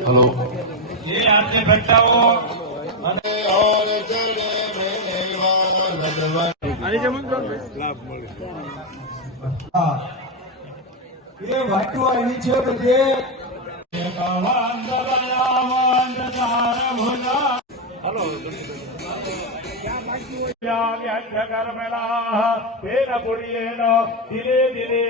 Hello ये आपने बचाओ ये वाटू आई छे बजे हेलो तेरा पुड़िए नो धीरे धीरे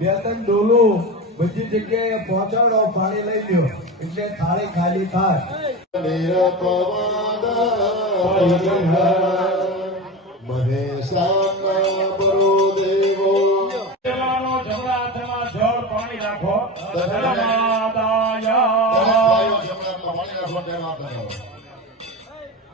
બેતન ડોલું બધી જગ્યાએ પહોંચાડો પાણી લઈ લ્યો એટલે થાળી ખાલી થાય પાણી રાખો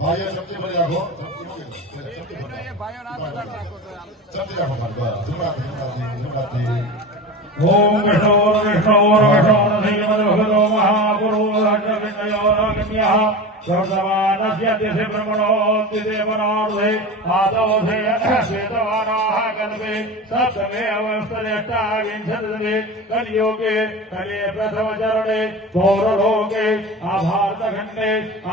ભાઈઓ શક્તિ ભરી રાખો ओम विष्णु विष्णु विष्णु भगवतो महापुरुषः सर्वमानस्य दिशि ब्रह्मणोऽस्ति देवनार्धे आदौधे श्वेतवाराः कल्पे सप्तमे अवस्थलेष्टाविंशतितमे कलियुगे कले प्रथमचरणे पौरलोके आभारतखण्डे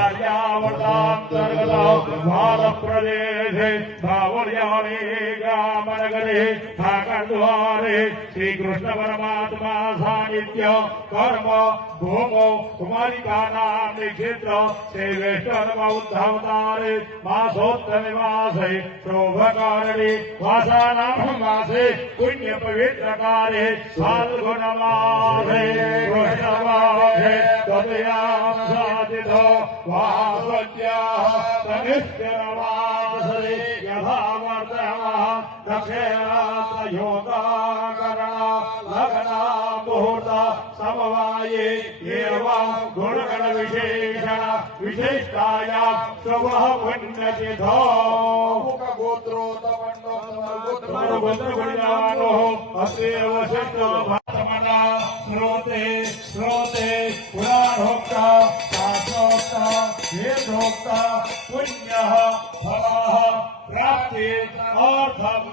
आर्यावर्तान्तर्गतो भारतप्रदेशे बाहुल्याणे ग्रामनगरे ठाकरद्वारे श्रीकृष्ण परमात्मा सानिध्य कर्म भूमो कुमारिकानां क्षेत्र श्रीवैष्णवोद्धवतारे मासोत्तमे मासे शोभकारणे वासानां मासे पुण्यपवित्रकाले फाल्गुनमासे कृष्णमासे तदयां साधितो वासव्याः तनिष्ठरवासरे यथा वर्तमः दक्षिणात्रयोगाकरण लग्ना मुहूर्त समवाये एवं गुणगण विशेषण विशिष्टाया शुभः पुण्यतिथो गोत्रोत्तमण्डो अत्रैव शिष्टो भातमना श्रोते श्रोते पुराणोक्ता शास्त्रोक्ता वेदोक्ता पुण्यः फलः प्राप्ति अर्थं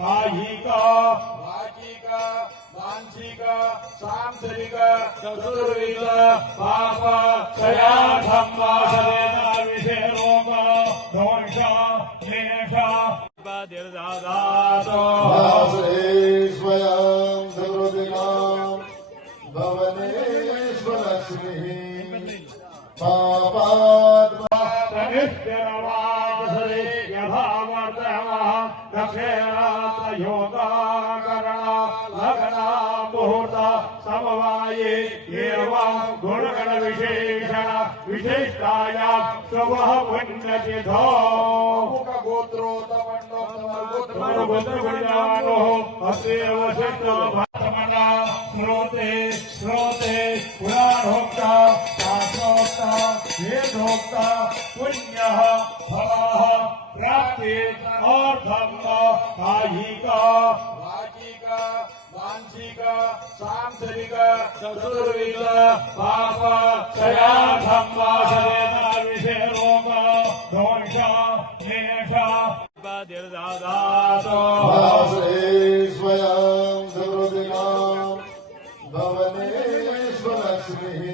कायिक वाचिक मानसिक सांसारिक चतुर्विध पाप क्षयार्थं सदेना विषय रोग दोष क्लेश दीर्घादातो स्वयं सर्वदिनां भवनेश्वरलक्ष्मीः पापात्मा तनिष्ठरवासरे यथा वर्तमः दक्षिणात्रयोगाकरण लग्ना मुहूर्त समवाये एवं गुणगण विशेषण विशिष्टाया शुभः पुण्यतिथो गोत्रोत्तमण्डो अत्रैव शिष्टो भातमना श्रोते श्रोते पुराणोक्ता शास्त्रोक्ता वेदोक्ता पुण्यः फलः प्राप्ति अर्थं कायिक वाचिक वांशिक सांसरिक चतुर्विध पाप क्षया धम्मा सदेना विषय रोग दोष नेश बाधिर्दादातो स्वयं सर्वदिनां भवनेश्वरलक्ष्मीः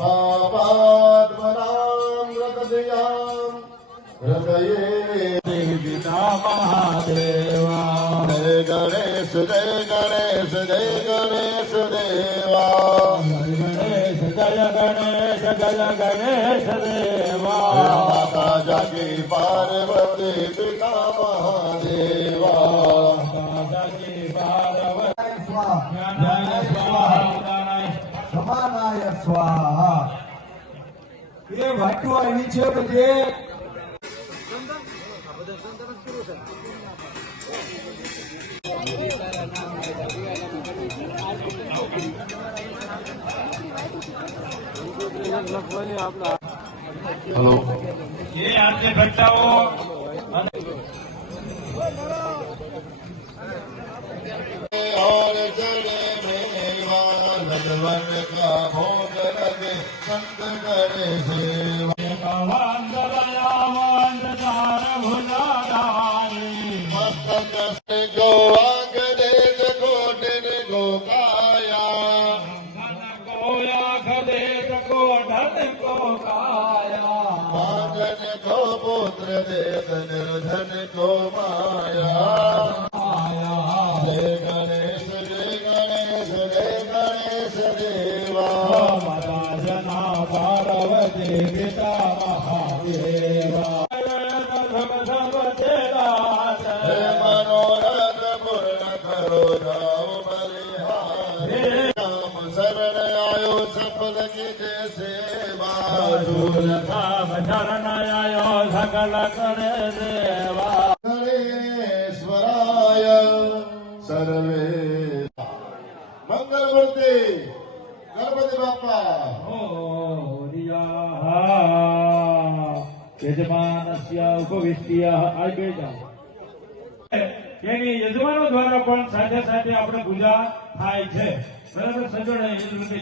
पापात्मनां व्रतधियां हृदये पिता महादेवा जय गणेश जय गणेश जय गणेश देवा गणेश जय गणेश देवा माता जाकी पार्वती पिता महादेवा સમાનાય સ્વાહા એ વાટો આવી છે બધે हेलो ये आपने बचाओ और चले मेवा भगवन का भोग लगे संत करे सेवा मस्तक से गो आग देत कोटिन गो काया माजन को पुत्र देत निर्धन को माया जय गणेश जय गणेश जय गणेश देवा पार्वती पिता महादेवा हे मनोरथ पूर्ण करो जाओ बलिहारी राम शरण आयो सफल की जय सेवा शरणायो सकल करे देवा गणेश्वराय सर्वे मंगलमूर्ति गणपति बाप्पा યજમાનસ્ય ઉપવિષ્ટ્ય આવેજા એની યજમાનો દ્વારા પણ સાથે સાથે આપણે પૂજા થાય છે બરાબર સજોડાય એ રીતે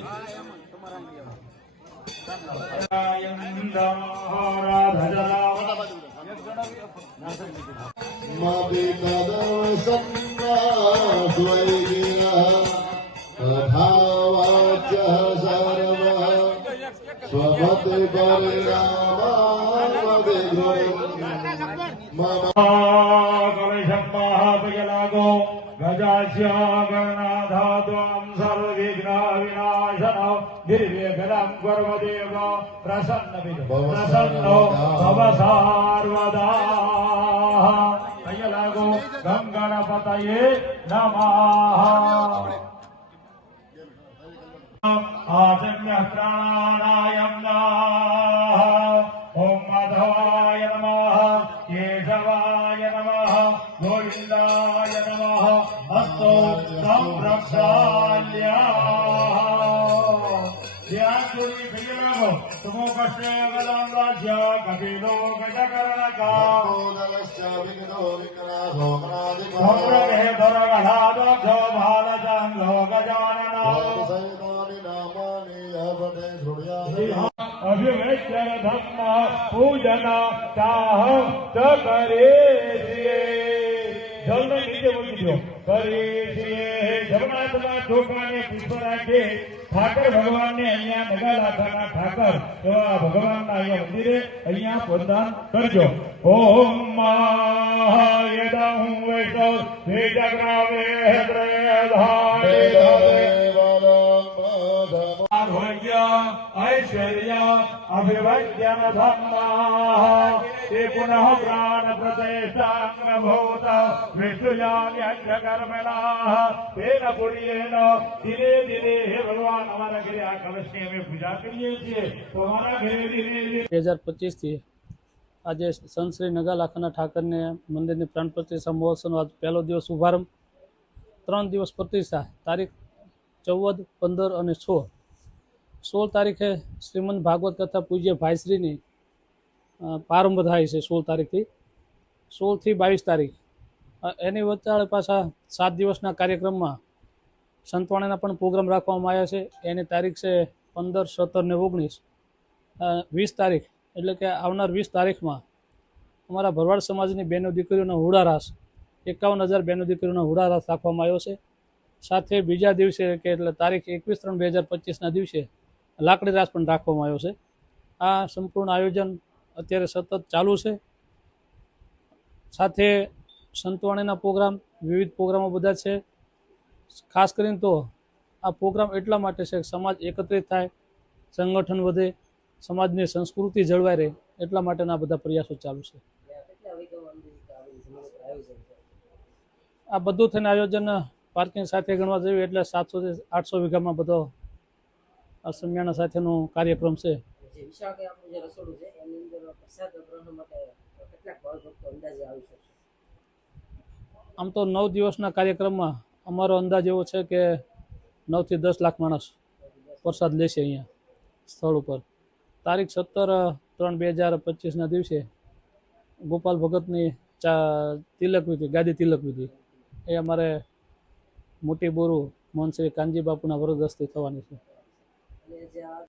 तथावाच्यः सर्वः स्वपति परिणामावधिगो मम कलशम्महापयलागो गजास्य गणनाधात्वां सर्वविघ्नविनाशन निर्विघ्नं कुर्वदेव प्रसन्नो भव सर्वदा पयलागो गं गणपतये नमः आचम्य प्राणायाम ओम माधवाय नमः केशवाय नमः गोविंदाय नमः हस्तो संरक्षाल्य ध्यानपुरी भैया तुमो कष्टे गलं राज्य कपिलो गजकर्णका सम्रगे धरगलादक्षो भालचन्द्रो गजानन अभिवेश्य धर्म पूजन चाह करे जल ने नीचे बोल दीजिए करे जगन्नाथ ઠોકરા ને પુષ્પ રાખે ઠાકર ભગવાન ને અહીંયા નગા લાખાના ઠાકર એવા ભગવાનના અહીંયા મંદિરે અહીંયા પ્રદાન કરજો ઓમ યદા હું વૈષ્ણવ વેદગ્રાવે आरोग्य ऐश्वर्य अभिवद्यन धम्मा ते पुनः प्राण प्रतिष्ठांगभूत विष्णुयान्यकर्मणा तेन पुण्येन दिने दिने हे भगवान हमारा घरे आ कलश की हमें पूजा करिए छे तो हमारा घरे दिने दिने 2025 થી આજે સંત શ્રી નગા લાખાના ઠાકરને મંદિરની પ્રાણ પ્રતિષ્ઠા મહોત્સવનો આજ પહેલો દિવસ શુભારંભ 3 દિવસ પ્રતિષ્ઠા તારીખ 14, 15 અને 16 તારીખે શ્રીમદ ભાગવત કથા પૂજ્ય ભાઈશ્રીની પ્રારંભ થાય છે 16 તારીખથી 16 થી 22 તારીખ એની વચ્ચે પાછા 7 દિવસના કાર્યક્રમમાં સંતવાણીના પણ પ્રોગ્રામ રાખવામાં આવ્યા છે. એની તારીખ છે 15, 17 ને 19. 20 તારીખ એટલે કે આવનાર 20 તારીખમાં અમારા ભરવાડ સમાજની બહેનો દીકરીઓનો હુડારાસ 51,000 બહેનો દીકરીઓનો હુડારાસ રાખવામાં આવ્યો છે. સાથે બીજા દિવસે કે એટલે તારીખ 21/3/2025ના દિવસે લાકડી રાસ પણ રાખવામાં આવ્યો છે. આ સંપૂર્ણ આયોજન અત્યારે સતત ચાલુ છે. સાથે સંતવાણીના પ્રોગ્રામ, વિવિધ પ્રોગ્રામો બધા છે. ખાસ કરીને તો આ પ્રોગ્રામ એટલા માટે છે કે સમાજ એકત્રિત થાય, સંગઠન વધે, સમાજની સંસ્કૃતિ જળવાઈ રહે, એટલા માટેના બધા પ્રયાસો ચાલુ છે. આ બધું થઈને આયોજન પાર્કિંગ સાથે ગણવા જોઈએ એટલે 700 થી 800 વીઘામાં બધો આ સમિયાણા સાથેનો કાર્યક્રમ છે. જે વિશાળ કે આપણું જે રસોડું છે એની અંદર પ્રસાદ ગ્રહણ માટે કેટલાક ભાવિ ભક્તો અંદાજે આવી શકશે? આમ તો 9 દિવસના કાર્યક્રમમાં અમારો અંદાજ એવો છે કે 9 થી 10 લાખ માણસ પ્રસાદ લેશે અહીંયા સ્થળ ઉપર. તારીખ 17/3/2025ના દિવસે ગોપાલ ભગતની તિલકવિધિ, ગાદી તિલકવિધિ એ અમારે મોટી બોરુ મોહન શ્રી કાનજી બાપુના વરદ હસ્તે થવાની છે. અને જે આ